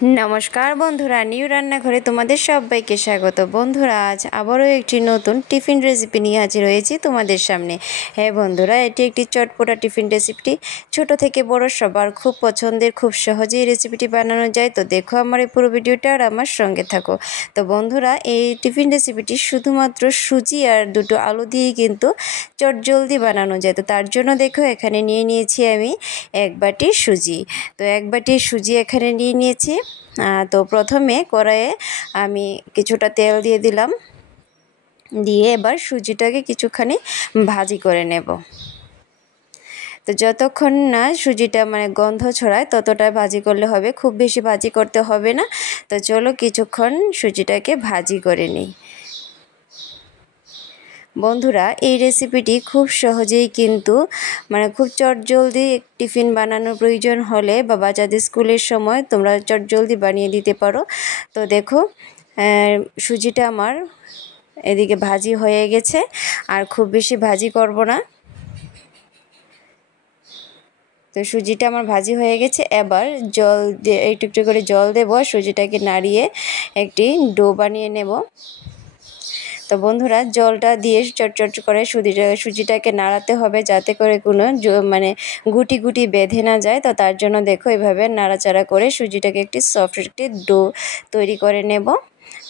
नमस्कार बंधुरा निउ रान्नाघरे तुम्हादेर सबाइके स्वागत। बंधुरा आज आबारो एकटी नतून टिफिन रेसिपि निये हाजिर हयेछि तुम्हादेर सामने। हाँ बंधुरा एटी एकटी चटपटा टिफिन रेसिपि छोटो थेके बड़ो सबार खूब पछंदेर, खूब सहजेई रेसिपिटी बानानो जाय। तो देखो आमार पुरो भिडियोटा और आमार संगे थाको। तो बंधुरा এই টিফিন রেসিপিটি শুধুমাত্র সুজি আর দুটো আলু দিয়ে কিন্তু চটজলদি বানানো যায়। তো তার জন্য দেখো এখানে নিয়ে নিয়েছি আমি এক বাটি সুজি। তো এক বাটি সুজি এখানে নিয়ে নিয়েছি। তো প্রথমে কড়াইয়ে আমি কিছুটা তেল দিয়ে দিলাম, দিয়ে এবার সুজিটাকে কিছুখানি ভাজি করে নেব। তো যতক্ষণ না সুজিটা গন্ধ ছড়ায় ততটা ভাজি করলে হবে, খুব বেশি ভাজি করতে হবে না। তো চলো কিছুক্ষণ সুজিটাকে ভাজি করে নিই। বন্ধুরা এই রেসিপিটি খুব সহজেই কিন্তু খুব চটজলদি টিফিন বানানোর প্রয়োজন হলে বা বাচ্চাদের স্কুলের সময় তোমরা চটজলদি বানিয়ে দিতে পারো। তো দেখো সুজিটা আমার এদিকে ভাজি হয়ে গেছে, আর খুব বেশি ভাজি করব না। তো সুজিটা আমার ভাজি হয়ে গেছে। এবার জল দিয়ে একটু একটু করে জল দেবো, সুজিটাকে নাড়িয়ে একটি ডো বানিয়ে নেব। তো বন্ধুরা জলটা দিয়ে চটচট করে সুজিটাকে নাড়াতে হবে যাতে করে কোনো গুটি গুটি বেঁধে না যায়। তো তার জন্য দেখো এইভাবে নাড়াচাড়া করে সুজিটাকে একটি সফট একটি ডো তৈরি করে নেব।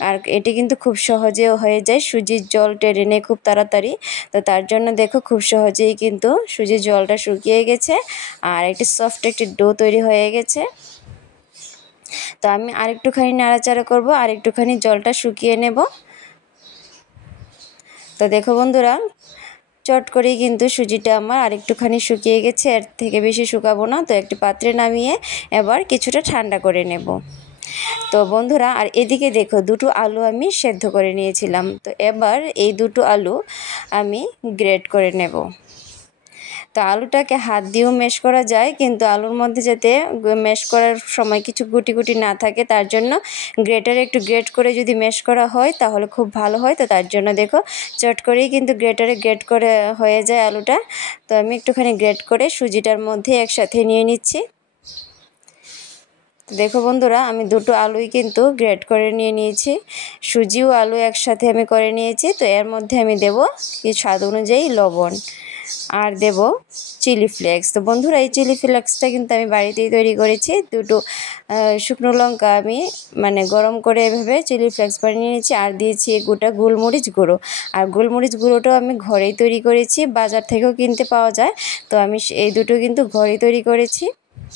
আর এটি কিন্তু খুব সহজেও হয়ে যায়, সুজির জল টেনে নেয় খুব তাড়াতাড়ি। তো তার জন্য দেখো খুব সহজেই কিন্তু সুজির জলটা শুকিয়ে গেছে আর একটি সফট একটি ডো তৈরি হয়ে গেছে। তো আমি আরেকটুখানি নাড়াচাড়া করব, আরেকটুখানি জলটা শুকিয়ে নেব। তো দেখো বন্ধুরা চট করেই কিন্তু সুজিটা আমার আরেকটুখানি শুকিয়ে গেছে, এর থেকে বেশি শুকাবো না। তো একটি পাত্রে নামিয়ে এবার কিছুটা ঠান্ডা করে নেব। তো বন্ধুরা আর এদিকে দেখো দুটো আলু আমি সেদ্ধ করে নিয়েছিলাম। তো এবার এই দুটো আলু আমি গ্রেট করে নেব। তো আলুটাকে হাত দিয়েও ম্যাশ করা যায়, কিন্তু আলুর মধ্যে যাতে ম্যাশ করার সময় কিছু গুটি গুটি না থাকে তার জন্য গ্রেটারে একটু গ্রেট করে যদি ম্যাশ করা হয় তাহলে খুব ভালো হয়। তো তার জন্য দেখো চট করেই কিন্তু গ্রেটারে গ্রেট করে হয়ে যায় আলুটা। তো আমি একটুখানি গ্রেট করে সুজিটার মধ্যে একসাথে নিয়ে নিচ্ছি। দেখো বন্ধুরা আমি দুটো আলুই কিন্তু গ্রেট করে নিয়ে নিয়েছি, সুজি ও আলু একসাথে আমি করে নিয়েছি। তো এর মধ্যে আমি দেব কি স্বাদ অনুযায়ী লবণ আর দেব চিলি ফ্লেক্স। তো বন্ধুরা এই চিলি ফ্লেক্সটা কিন্তু আমি বাড়িতেই তৈরি করেছি। দুটো শুকনো লঙ্কা আমি গরম করে এভাবে চিলি ফ্লেক্স বানিয়ে নিয়েছি, আর দিয়েছি গোটা গোলমরিচ গুঁড়ো। আর গোলমরিচ গুঁড়োটাও আমি ঘরেই তৈরি করেছি, বাজার থেকেও কিনতে পাওয়া যায়। তো আমি এই দুটো কিন্তু ঘরেই তৈরি করেছি।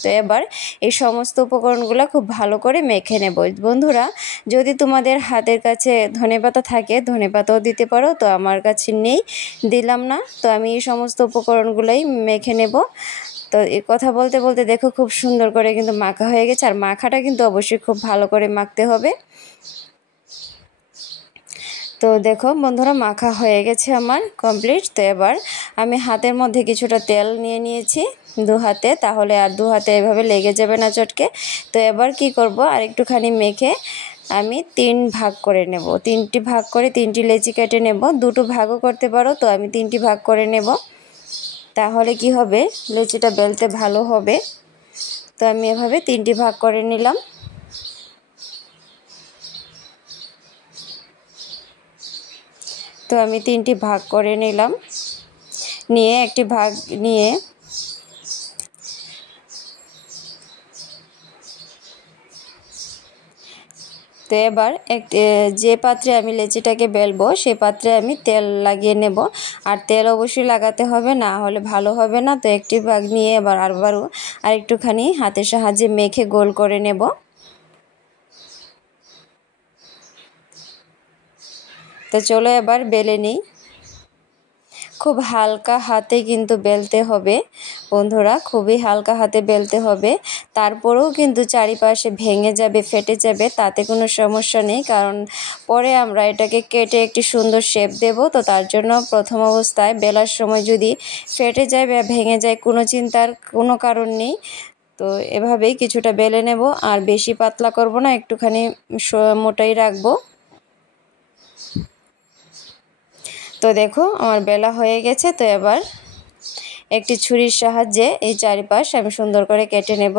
তো এবার এই সমস্ত উপকরণগুলো খুব ভালো করে মেখে নেব। বন্ধুরা যদি তোমাদের হাতের কাছে ধনেপাতা থাকে ধনেপাতাও দিতে পারো, তো আমার কাছে নেই, দিলাম না। তো আমি এই সমস্ত উপকরণগুলোই মেখে নেব। তো এই কথা বলতে বলতে দেখো খুব সুন্দর করে কিন্তু মাখা হয়ে গেছে, আর মাখাটা কিন্তু অবশ্যই খুব ভালো করে মাখতে হবে। তো দেখো বন্ধুরা মাখা হয়ে গেছে আমার কমপ্লিট। তো এবার আমি হাতের মধ্যে কিছুটা তেল নিয়ে নিয়েছি দু হাতে, তাহলে আর দু হাতে এভাবে লেগে যাবে না চটকে। তো এবার কি করব, আর একটুখানি মেখে আমি 3 ভাগ করে নেব। 3টি ভাগ করে 3টি লেচি কেটে নেব। দুটো ভাগও করতে পারো, তো আমি 3টি ভাগ করে নেব, তাহলে কি হবে লেচিটা বেলতে ভালো হবে। তো আমি এভাবে 3টি ভাগ করে নিলাম। তো আমি 3টি ভাগ করে নিলাম, নিয়ে একটি ভাগ নিয়ে তো এবার যে পাত্রে আমি লেচিটাকে বেলবো সেই পাত্রে আমি তেল লাগিয়ে নেব। আর তেল অবশ্যই লাগাতে হবে, না হলে ভালো হবে না। তো একটি ভাগ নিয়ে এবার আরেকটুখানি হাতের সাহায্যে মেখে গোল করে নেব। তো চলো এবার বেলে নিই। খুব হালকা হাতে কিন্তু বেলতে হবে বন্ধুরা, খুবই হালকা হাতে বেলতে হবে। তারপরেও কিন্তু চারিপাশে ভেঙে যাবে, ফেটে যাবে, তাতে কোনো সমস্যা নেই, কারণ পরে আমরা এটাকে কেটে একটি সুন্দর শেপ দেব। তো তার জন্য প্রথম অবস্থায় বেলার সময় যদি ফেটে যায় বা ভেঙে যায় কোনো চিন্তার কোনো কারণ নেই। তো এভাবেই কিছুটা বেলে নেব, আর বেশি পাতলা করব না, একটুখানি মোটাই রাখবো। তো দেখো আমার বেলা হয়ে গেছে। তো এবার একটি ছুরির সাহায্যে এই চারিপাশ আমি সুন্দর করে কেটে নেব।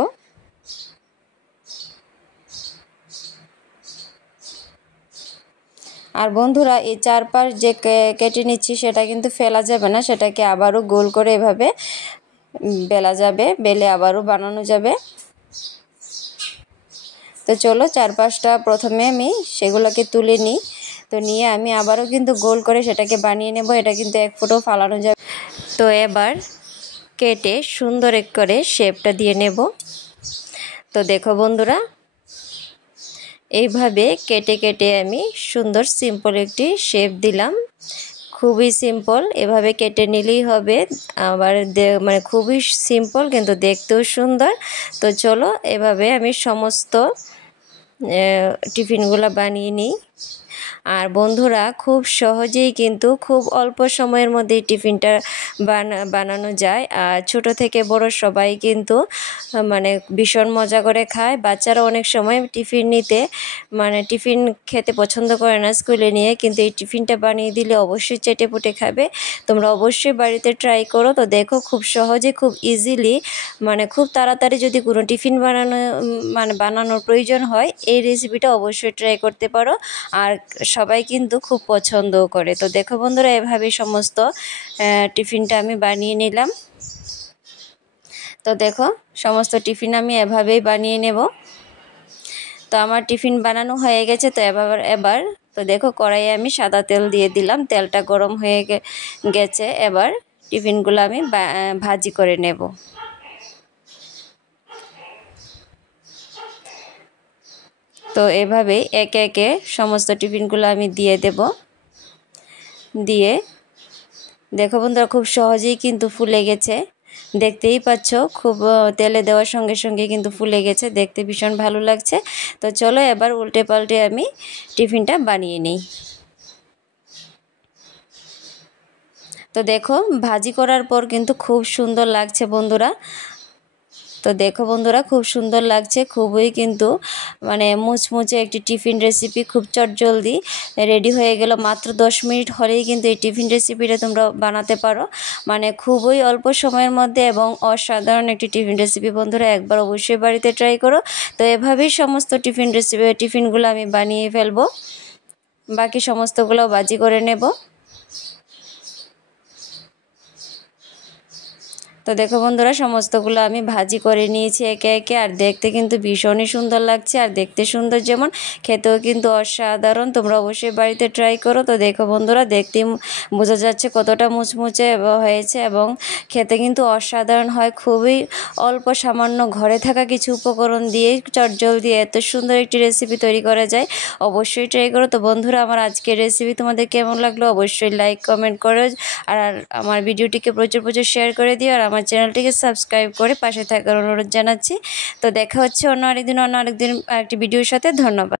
আর বন্ধুরা এই চারপাশ যে কেটে নিচ্ছি সেটা কিন্তু ফেলা যাবে না, সেটাকে আবারও গোল করে এভাবে বেলা যাবে, বেলে আবারও বানানো যাবে। তো চলো চারপাশটা প্রথমে আমি সেগুলোকে তুলে নিই। তো নিয়ে আমি আবারও কিন্তু গোল করে সেটাকে বানিয়ে নেব, এটা কিন্তু এক ফুটও ফালানো যাবে। তো এবার কেটে সুন্দর করে শেপটা দিয়ে নেব। তো দেখো বন্ধুরা, এইভাবে কেটে কেটে আমি সুন্দর সিম্পল একটি শেপ দিলাম। খুবই সিম্পল, এভাবে কেটে নিলেই হবে। আবার মানে খুবই সিম্পল কিন্তু দেখতেও সুন্দর। তো চলো এভাবে আমি সমস্ত টিফিনগুলো বানিয়ে নিই। আর বন্ধুরা খুব সহজেই কিন্তু খুব অল্প সময়ের মধ্যে টিফিনটা বানানো যায়। আর ছোট থেকে বড় সবাই কিন্তু মানে ভীষণ মজা করে খায়। বাচ্চারা অনেক সময় টিফিন নিতে মানে টিফিন খেতে পছন্দ করে না স্কুলে নিয়ে, কিন্তু এই টিফিনটা বানিয়ে দিলে অবশ্যই চেটেপুটে খাবে। তোমরা অবশ্যই বাড়িতে ট্রাই করো। তো দেখো খুব সহজে খুব ইজিলি মানে খুব তাড়াতাড়ি যদি কোনো টিফিন বানানোর প্রয়োজন হয় এই রেসিপিটা অবশ্যই ট্রাই করতে পারো। আর সবাই কিন্তু খুব পছন্দও করে। তো দেখো বন্ধুরা, এভাবে সমস্ত টিফিনটা আমি বানিয়ে নিলাম। তো দেখো সমস্ত টিফিন আমি এভাবেই বানিয়ে নেব। তো আমার টিফিন বানানো হয়ে গেছে। তো এবার তো দেখো কড়াইয়ে আমি সাদা তেল দিয়ে দিলাম, তেলটা গরম হয়ে গেছে। এবার টিফিনগুলো আমি ভাজি করে নেব। তো এভাবেই একে একে সমস্ত টিফিনগুলো আমি দিয়ে দেব। দিয়ে দেখো বন্ধুরা খুব সহজেই কিন্তু ফুলে গেছে, দেখতেই পাচ্ছ। খুব তেলে দেওয়ার সঙ্গে সঙ্গে কিন্তু ফুলে গেছে, দেখতে ভীষণ ভালো লাগছে। তো চলো এবার উল্টে পাল্টে আমি টিফিনটা বানিয়ে নিই। তো দেখো ভাজি করার পর কিন্তু খুব সুন্দর লাগছে বন্ধুরা। তো দেখো বন্ধুরা খুব সুন্দর লাগছে, খুবই কিন্তু মানে মুচমুচে একটি টিফিন রেসিপি, খুব চটজলদি রেডি হয়ে গেল। মাত্র 10 মিনিট হলেই কিন্তু এই টিফিন রেসিপিটা তোমরা বানাতে পারো, মানে খুবই অল্প সময়ের মধ্যে, এবং অসাধারণ একটি টিফিন রেসিপি। বন্ধুরা একবার অবশ্যই বাড়িতে ট্রাই করো। তো এভাবেই সমস্ত টিফিনগুলো আমি বানিয়ে ফেলবো, বাকি সমস্তগুলো ভাজি করে নেব। তো দেখো বন্ধুরা সমস্তগুলো আমি ভাজি করে নিয়েছি একে একে। আর দেখতে কিন্তু ভীষণই সুন্দর লাগছে, আর দেখতে সুন্দর যেমন খেতেও কিন্তু অসাধারণ। তোমরা অবশ্যই বাড়িতে ট্রাই করো। তো দেখো বন্ধুরা দেখতে বোঝা যাচ্ছে কতটা মুচমুচে হয়েছে, এবং খেতে কিন্তু অসাধারণ হয়। খুবই অল্প সামান্য ঘরে থাকা কিছু উপকরণ দিয়ে চটজলদি এত সুন্দর একটি রেসিপি তৈরি করা যায়। অবশ্যই ট্রাই করো। তো বন্ধুরা আমার আজকের রেসিপি তোমাদের কেমন লাগলো অবশ্যই লাইক কমেন্ট করো, আর আমার ভিডিওটিকে প্রচুর শেয়ার করে দিও, আর আমার চ্যানেলটিকে সাবস্ক্রাইব করে পাশে থাকার অনুরোধ জানাচ্ছি। তো দেখা হচ্ছে অন্য আরেকদিন আরেকটি ভিডিওর সাথে। ধন্যবাদ।